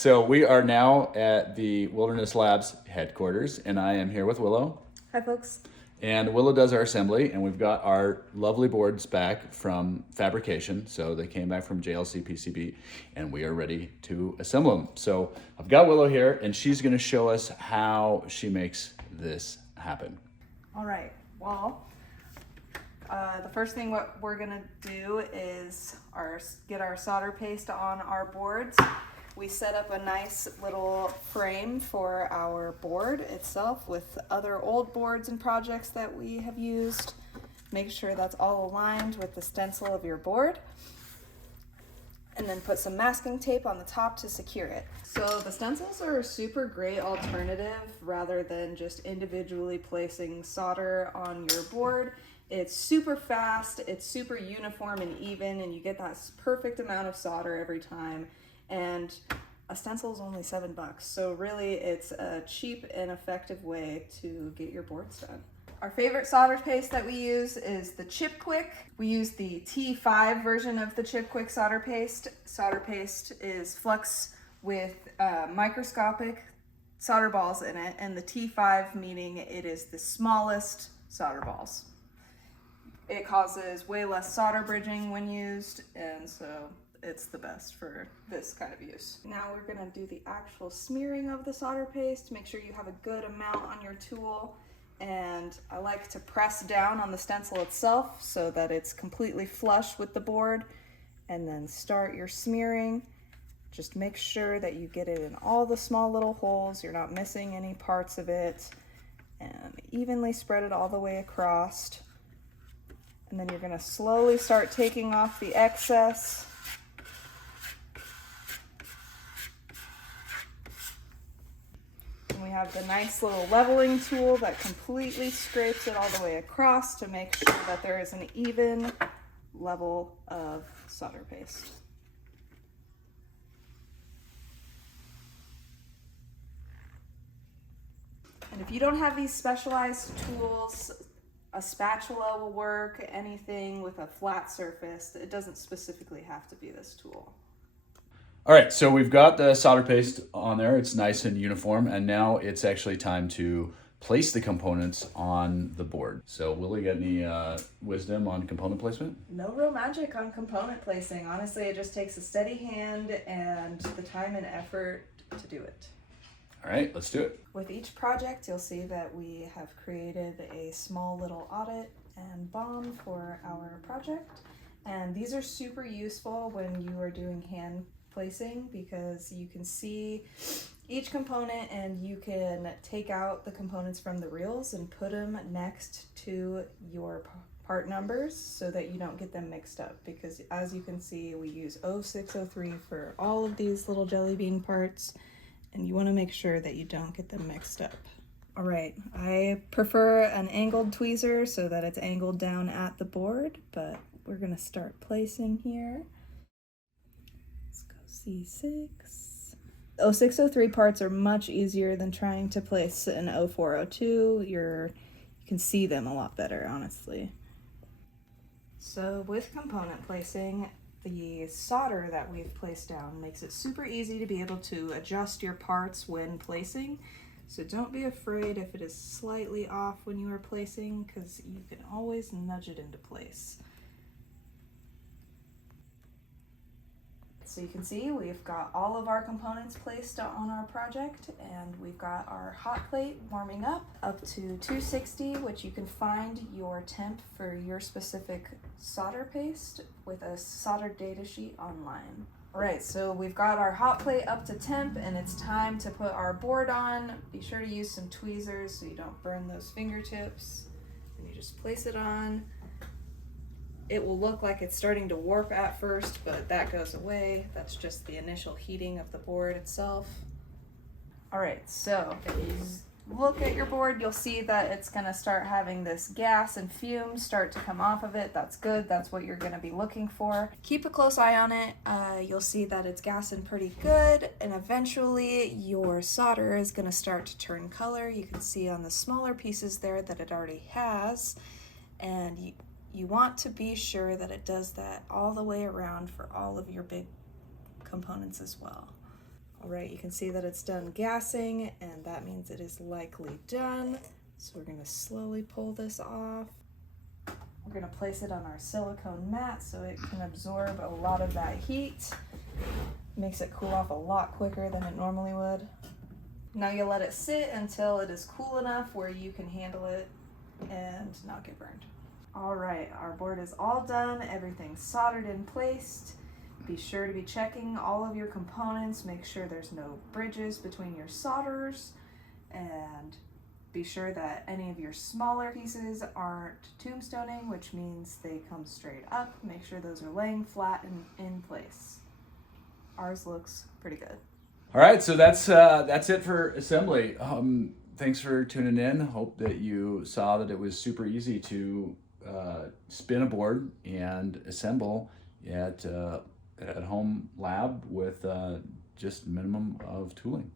So we are now at the Wilderness Labs headquarters, and I am here with Willow. Hi, folks. And Willow does our assembly, and we've got our lovely boards back from fabrication. So they came back from JLC PCB, and we are ready to assemble them. So I've got Willow here, and she's going to show us how she makes this happen. All right. Well, the first thing what we're gonna do is get our solder paste on our boards. We set up a nice little frame for our board itself with other old boards and projects that we have used. Make sure that's all aligned with the stencil of your board. And then put some masking tape on the top to secure it. So the stencils are a super great alternative rather than just individually placing solder on your board. It's super fast, it's super uniform and even, and you get that perfect amount of solder every time. And a stencil is only $7, so really it's a cheap and effective way to get your boards done. Our favorite solder paste that we use is the Chip Quick. We use the T5 version of the Chip Quick solder paste. Solder paste is flux with microscopic solder balls in it, and the T5 meaning it is the smallest solder balls. It causes way less solder bridging when used, and so it's the best for this kind of use. Now we're gonna do the actual smearing of the solder paste. Make sure you have a good amount on your tool. And I like to press down on the stencil itself so that it's completely flush with the board, and then start your smearing. Just make sure that you get it in all the small little holes, you're not missing any parts of it, and evenly spread it all the way across. And then you're gonna slowly start taking off the excess. We have the nice little leveling tool that completely scrapes it all the way across to make sure that there is an even level of solder paste. And if you don't have these specialized tools, a spatula will work, anything with a flat surface. It doesn't specifically have to be this tool. All right, so we've got the solder paste on there. It's nice and uniform, and now it's actually time to place the components on the board. So Willie, got any wisdom on component placement? No real magic on component placing. Honestly, it just takes a steady hand and the time and effort to do it. All right, let's do it. With each project, you'll see that we have created a small little audit and bomb for our project. And these are super useful when you are doing hand placing because you can see each component and you can take out the components from the reels and put them next to your part numbers so that you don't get them mixed up, because as you can see we use 0603 for all of these little jelly bean parts, and you want to make sure that you don't get them mixed up. All right, I prefer an angled tweezer so that it's angled down at the board, but we're gonna start placing here. C6. 0603 parts are much easier than trying to place an 0402. You can see them a lot better, honestly. So with component placing, the solder that we've placed down makes it super easy to be able to adjust your parts when placing. So don't be afraid if it is slightly off when you are placing, because you can always nudge it into place. So you can see we've got all of our components placed on our project, and we've got our hot plate warming up to 260, which you can find your temp for your specific solder paste with a solder data sheet online. All right, so we've got our hot plate up to temp, and it's time to put our board on. Be sure to use some tweezers so you don't burn those fingertips. And you just place it on. It will look like it's starting to warp at first, but that goes away. That's just the initial heating of the board itself. All right, so if you look at your board, you'll see that it's gonna start having this gas and fumes start to come off of it. That's good, that's what you're gonna be looking for. Keep a close eye on it. You'll see that it's gassing pretty good, and eventually your solder is gonna start to turn color. You can see on the smaller pieces there that it already has, and you want to be sure that it does that all the way around for all of your big components as well. All right, you can see that it's done gassing, and that means it is likely done. So we're gonna slowly pull this off. We're gonna place it on our silicone mat so it can absorb a lot of that heat. Makes it cool off a lot quicker than it normally would. Now you let it sit until it is cool enough where you can handle it and not get burned. All right, our board is all done. Everything's soldered and placed. Be sure to be checking all of your components. Make sure there's no bridges between your solderers, and be sure that any of your smaller pieces aren't tombstoning, which means they come straight up. Make sure those are laying flat and in place. Ours looks pretty good. All right, so that's it for assembly. Thanks for tuning in. Hope that you saw that it was super easy to spin a board and assemble at home lab with just minimum of tooling.